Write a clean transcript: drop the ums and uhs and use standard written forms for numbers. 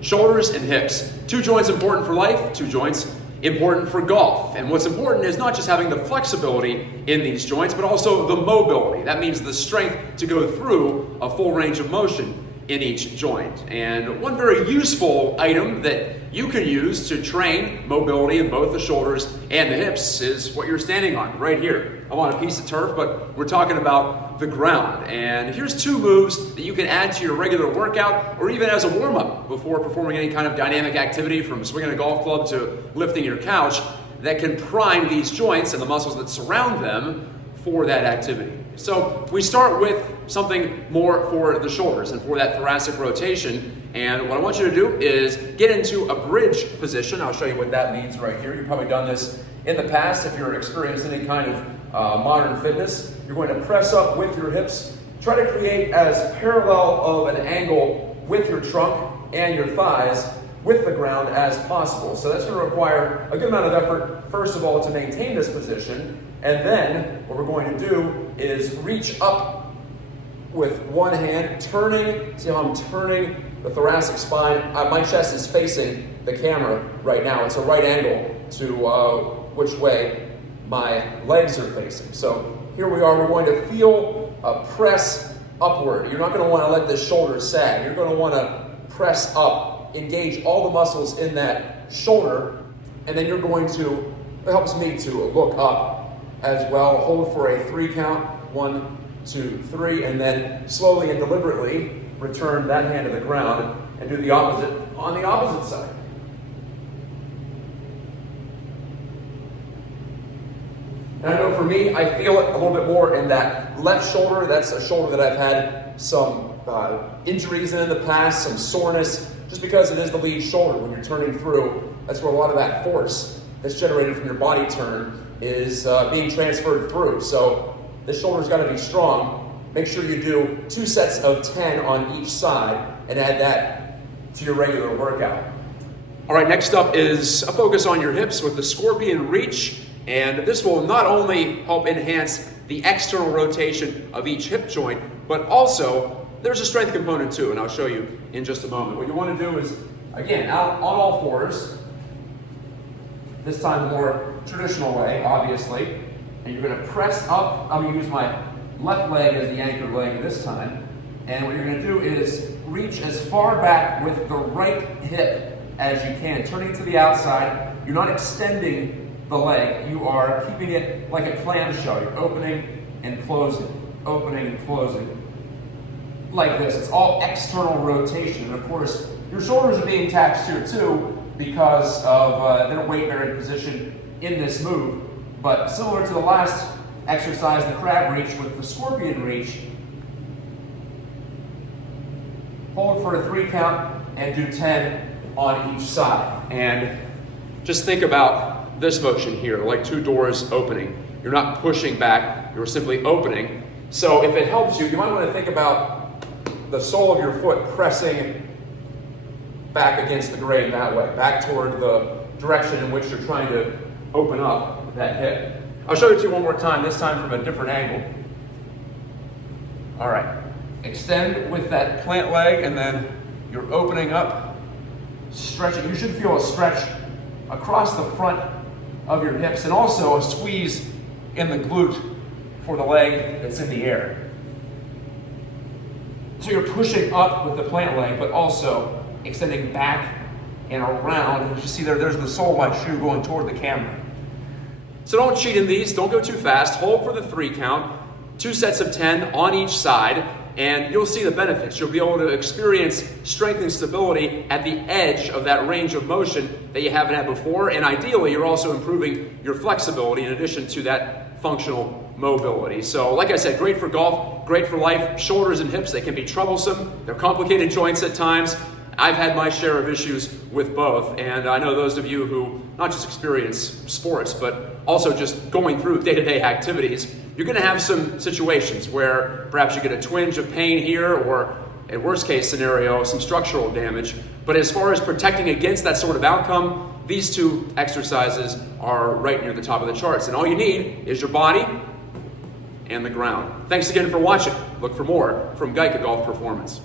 Shoulders and hips. 2 joints important for life, 2 joints important for golf. And what's important is not just having the flexibility in these joints, but also the mobility. That means the strength to go through a full range of motion in each joint. And one very useful item that you can use to train mobility in both the shoulders and the hips is what you're standing on right here. I'm on a piece of turf, but we're talking about the ground. And here's 2 moves that you can add to your regular workout or even as a warm-up before performing any kind of dynamic activity, from swinging a golf club to lifting your couch, that can prime these joints and the muscles that surround them for that activity. So we start with something more for the shoulders and for that thoracic rotation. And what I want you to do is get into a bridge position. I'll show you what that means right here. You've probably done this in the past if you're experiencing any kind of modern fitness. You're going to press up with your hips. Try to create as parallel of an angle with your trunk and your thighs with the ground as possible. So that's going to require a good amount of effort, first of all, to maintain this position. And then what we're going to do is reach up with one hand, turning. See how I'm turning the thoracic spine? My chest is facing the camera right now. It's a right angle to which way my legs are facing. So here we are. We're going to feel a press upward. You're not going to want to let the shoulders sag. You're going to want to press up, engage all the muscles in that shoulder, and then you're going to, it helps me to look up as well. Hold for a 3 count, 1, 2, 3, and then slowly and deliberately return that hand to the ground and do the opposite on the opposite side. And I know for me, I feel it a little bit more in that left shoulder. That's a shoulder that I've had some injuries in the past, some soreness, just because it is the lead shoulder. When you're turning through, that's where a lot of that force that's generated from your body turn is being transferred through. So this shoulder's got to be strong. Make sure you do 2 sets of 10 on each side and add that to your regular workout. All right, next up is a focus on your hips with the scorpion reach. And this will not only help enhance the external rotation of each hip joint, but also there's a strength component too, and I'll show you in just a moment. What you want to do is, again, out on all fours, this time the more traditional way, obviously, and you're going to press up. I'm going to use my left leg as the anchor leg this time, and what you're going to do is reach as far back with the right hip as you can, turning to the outside. You're not extending the leg, you are keeping it like a clamshell. You're opening and closing, like this. It's all external rotation, and of course, your shoulders are being taxed here too because of their weight-bearing position in this move. But similar to the last exercise, the crab reach, with the scorpion reach, hold for a 3 count and do 10 on each side. And just think about this motion here, like 2 doors opening. You're not pushing back, you're simply opening. So if it helps you, you might want to think about the sole of your foot pressing back against the grain that way, back toward the direction in which you're trying to open up that hip. I'll show it to you one more time, this time from a different angle. All right, extend with that plant leg, and then you're opening up, stretching. You should feel a stretch across the front of your hips, and also a squeeze in the glute for the leg that's in the air. So you're pushing up with the plant leg, but also extending back and around. As you see there's the sole of my shoe going toward the camera. So don't cheat in these, don't go too fast. Hold for the 3 count, 2 sets of 10 on each side, and you'll see the benefits. You'll be able to experience strength and stability at the edge of that range of motion that you haven't had before, and ideally you're also improving your flexibility in addition to that functional mobility. So like I said, great for golf, great for life. Shoulders and hips, they can be troublesome. They're complicated joints at times. I've had my share of issues with both, and I know those of you who not just experience sports, but also just going through day-to-day activities, you're going to have some situations where perhaps you get a twinge of pain here, or in worst case scenario, some structural damage. But as far as protecting against that sort of outcome, these 2 exercises are right near the top of the charts. And all you need is your body and the ground. Thanks again for watching. Look for more from Geica Golf Performance.